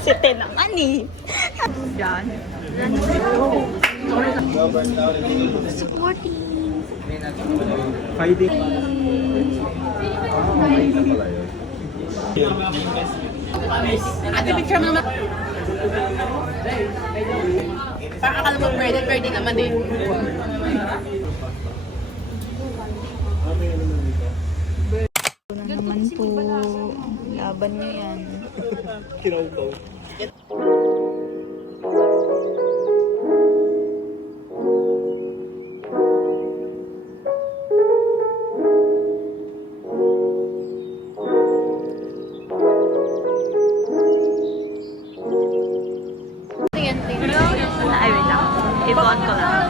Sete naman eh. Diyan. Supporting. Fighting. Ate, picture mo naman. Parang akala mo birthday naman eh. Wala naman po. Laban nyo yan. Kinaw-kaw. Ay, wait lang. I-on ko lang.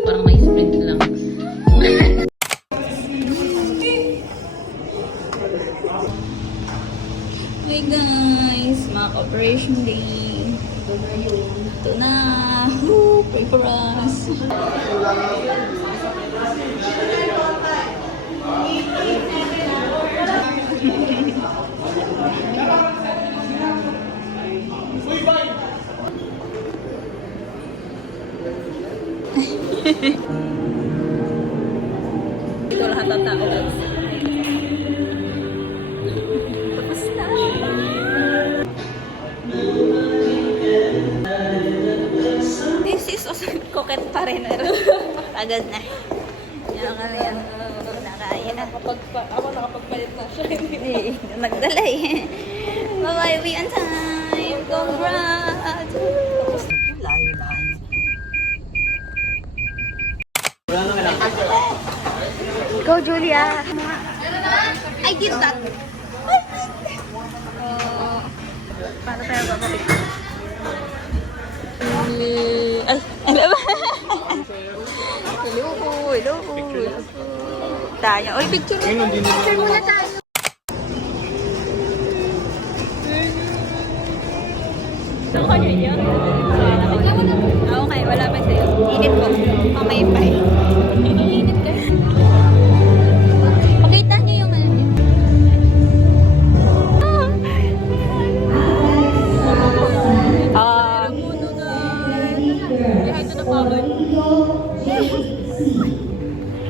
Parang may sprint lang. Hey guys, mga operation day. Ito na. Woo! Pray for us. Ito lahat ang tao guys. Tapos na. This is also coquette pa rin. Agad na. Yan kami yan. Nakaya. Ako nakapagpalit na siya. Hindi. Nagdala eh. Bye-bye. We on time. Congrats. Layo-layo. Go, Julia. I did that. Paano tayo babalik? Ay, hello ba? Hello po, hello po. Tayo. Uy, picture mo. Picture muna tayo. Gusto ko yun yun? Okay, wala pa sa'yo. Init ko. Mamay pa eh. Init ka. Pakita niyo yung ano niyo.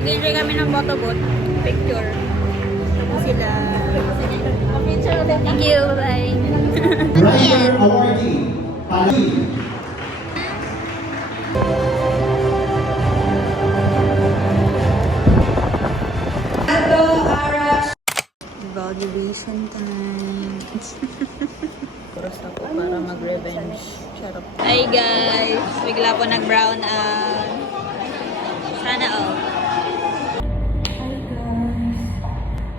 Bigyan kami ng photobooth. Picture. Tapos sila. Thank you. Bye. Rider awardee, Pali. Evaluation time. Kuros ako para mag-revenge. Charot. Hi guys! Bigla po nag-brown sana all. Hi guys!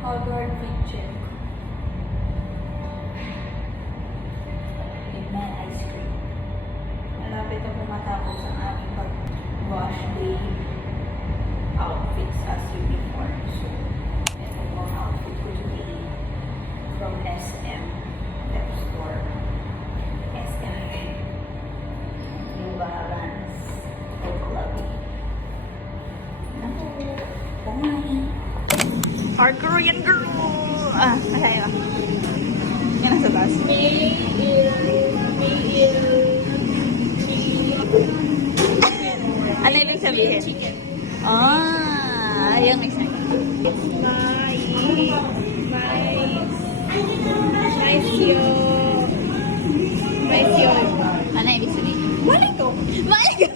Harvard fit check. Midnight ice cream. Malapit na po matapos ang aming pag-wash day outfits as uniform. So, ito po ang outfit ko today from SM. Pep Store. SM. New Balance. Clubby. Our Korean girl! Ah, masaya. Yan ang sa taas. Ano ibig sabihin? Ah, yung isa. Ano ibig sabihin? Mali ko! Mali ko!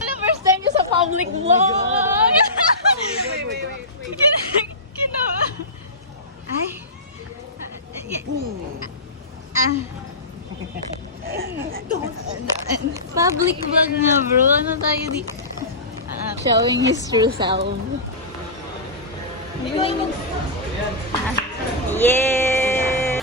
Ano first time nyo sa public vlog? Kinawa. Public vlog nga bro. Ano tayo di? Showing his true self. Yeah!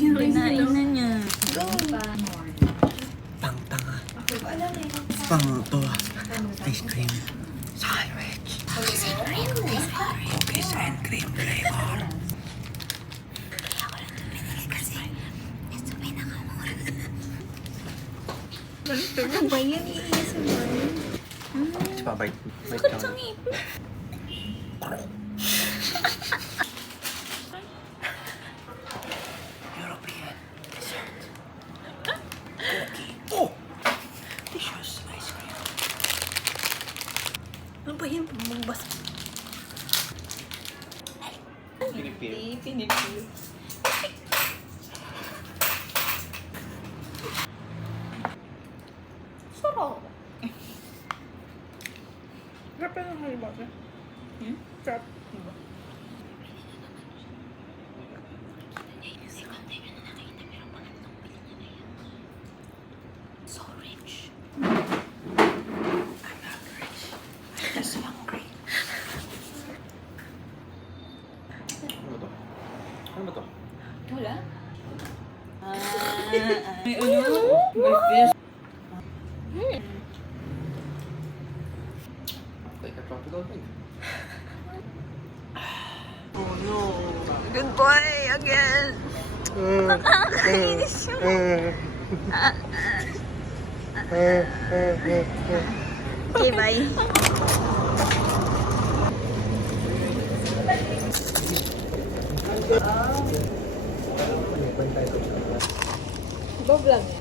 Kinain na niya. Tanga. Pang to. Ice cream. Sandwich. Cookies and cream flavor. Ano ba yan? Iisa mo. Siya bite. Sakit sa ngipin. European dessert. Cookie. Oh! Delicious ice cream. Ano ba yan? Magbasa. Pinipil. Pinipil. Sarap. Sarap na ng halibasa. Sarap. So rich. Just hungry. Ano ba to? Ano ba to? Wala? May ano? May fish. Like a tropical thing. Oh no. Good boy again. Nakakainis yun. Okay, bye. Iba vlog niya.